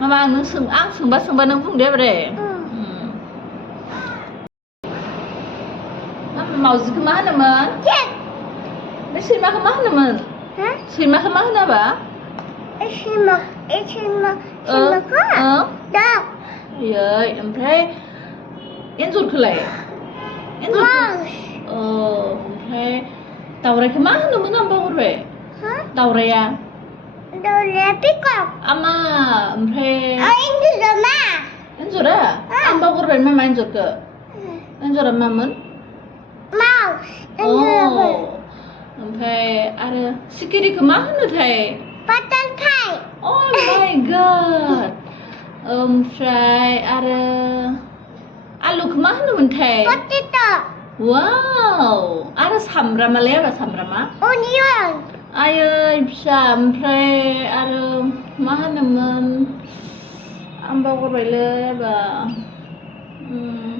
मामा नों आं सोंबा नों बुंदे बारे मावजिखौ मा होनोमोन बे सैमाखौ मा होनोमोन सैमाखौ मा होनाबा सैमाखौ दाउ ओइ ओमफ्राय एन्जरखौलाय ओमफ्राय दावरायखौ मा होनोमोन आं बावगारबाय दावराया पिकक आमा ओमफ्राय एन्जरा मा एन्जरा आं बावगारबाय मामा एन्जरा मामोन माउस ओमफ्राय आरो सिखिरिखौ मा होनोथाय बाटारफ्लाइ Oh my god ओमफ्राय आरो आलुखौ मा होनोमोनथाय पटेट' वाव आरो सामब्रामालाय आबा सामब्रामा अनियन आयै फिसा ओमफ्राय आरो मा होनोमोन आं बावगारबायलै आबा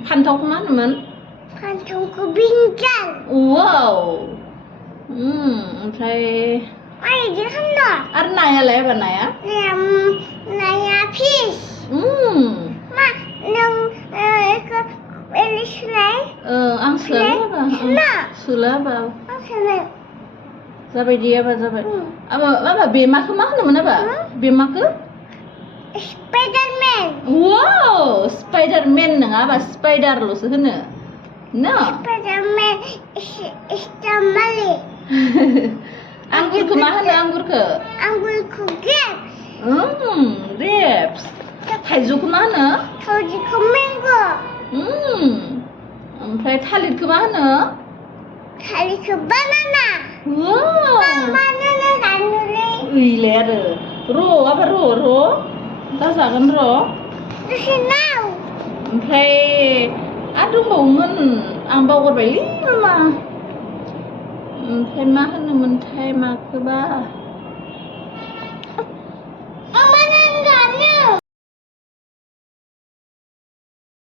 फान्थावखौ मा होनोमोन फान्थावखौ ब्रिन्जाल वाव ओमफ्राय बिदि होनदों आरो नायालाय आबा नाया फिस मा नों बेखौ सोलाय आं सोला आबा आं सोलाय जाबाय दे आबा जाबाय आबा बेमाखौ मा होनोमोन आबा बेमाखौ स्पाइडारमेन वाव स्पाइडारमेन नङा आबा स्पाइडारल'सो होनो ना स्पाइडारमेन इस्टामालि आंगुरखौ मा होनो आंगुरखौ ग्रेप्स थाइजौखौ मा होनो थाइजौखौ मेंग' ओमफ्राय थालिरखौ मा होनो थालिरखौ बानाना बानाना जानोलै ओइलाय आरो आबा दा जागोन दसे नाव ओमफ्राय आरो दंबावोमोन आं बावगारबायलै मामा ओमफ्राय मा होनोमोनथाय माखौबा